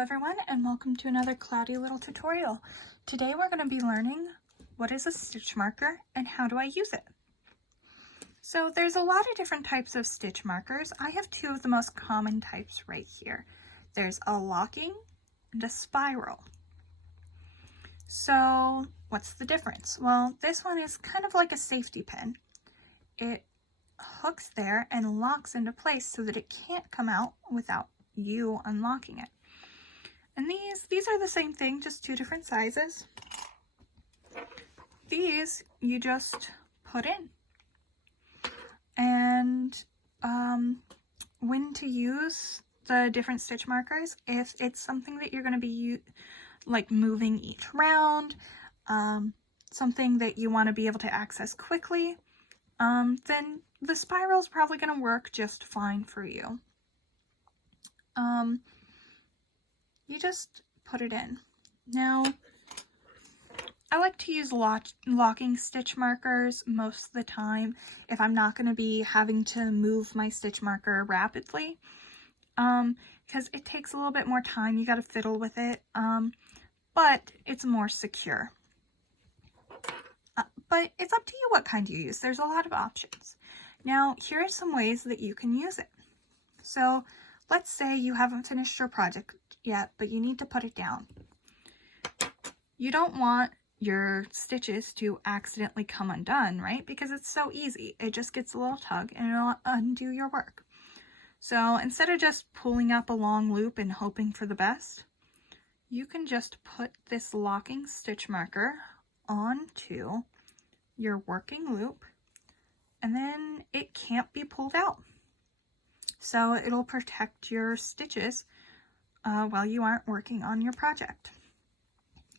everyone, and welcome to another cloudy little tutorial. Today we're going to be learning what is a stitch marker and how do I use it. So there's a lot of different types of stitch markers. I have two of the most common types right here. There's a locking and a spiral. So what's the difference? Well, this one is kind of like a safety pin. It hooks there and locks into place so that it can't come out without you unlocking it. And these are the same thing, just two different sizes. These you just put in. And when to use the different stitch markers, if it's something that you're going to be like moving each round, something that you want to be able to access quickly, then the spiral is probably going to work just fine for you. You just put it in. Now, I like to use locking stitch markers most of the time if I'm not going to be having to move my stitch marker rapidly, because it takes a little bit more time. You got to fiddle with it, but it's more secure. But it's up to you what kind you use. There's a lot of options. Now, here are some ways that you can use it. So, let's say you haven't finished your project yet, but you need to put it down. You don't want your stitches to accidentally come undone, right? Because it's so easy. It just gets a little tug and it'll undo your work. So instead of just pulling up a long loop and hoping for the best, you can just put this locking stitch marker onto your working loop, and then it can't be pulled out. So it'll protect your stitches while you aren't working on your project.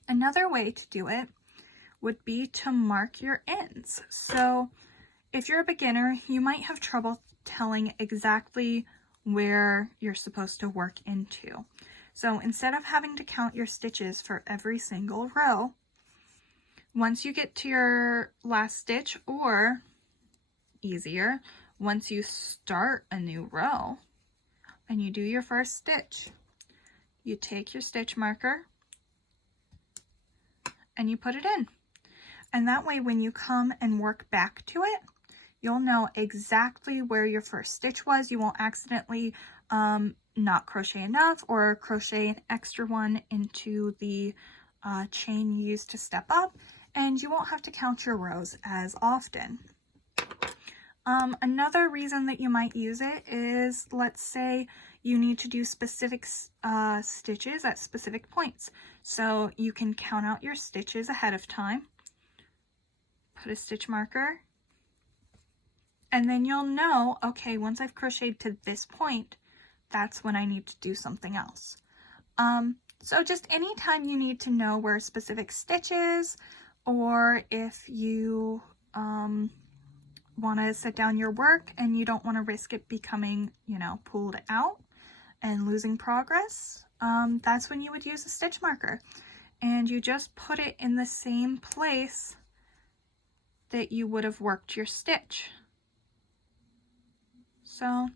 Another way to do it would be to mark your ends. So if you're a beginner, you might have trouble telling exactly where you're supposed to work into. So instead of having to count your stitches for every single row, once you get to your last stitch, or easier, once you start a new row and you do your first stitch, you take your stitch marker and you put it in. And that way when you come and work back to it, you'll know exactly where your first stitch was. You won't accidentally not crochet enough or crochet an extra one into the chain you used to step up, and you won't have to count your rows as often. Another reason that you might use it is, let's say you need to do specific stitches at specific points. So you can count out your stitches ahead of time, put a stitch marker, and then you'll know, okay, once I've crocheted to this point, that's when I need to do something else. So just anytime you need to know where a specific stitch is, or if you want to set down your work and you don't want to risk it becoming, pulled out and losing progress, that's when you would use a stitch marker. And you just put it in the same place that you would have worked your stitch. So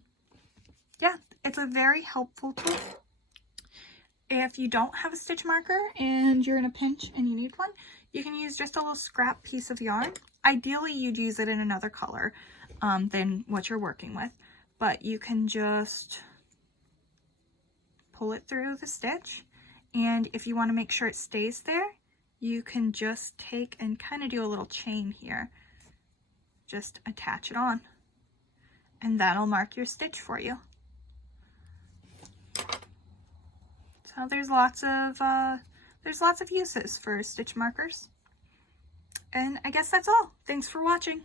yeah, it's a very helpful tool. If you don't have a stitch marker and you're in a pinch and you need one, you can use just a little scrap piece of yarn. Ideally, you'd use it in another color than what you're working with, but you can just pull it through the stitch, and if you want to make sure it stays there, you can just take and kind of do a little chain here. Just attach it on, and that'll mark your stitch for you. So there's lots of uses for stitch markers. And I guess that's all. Thanks for watching.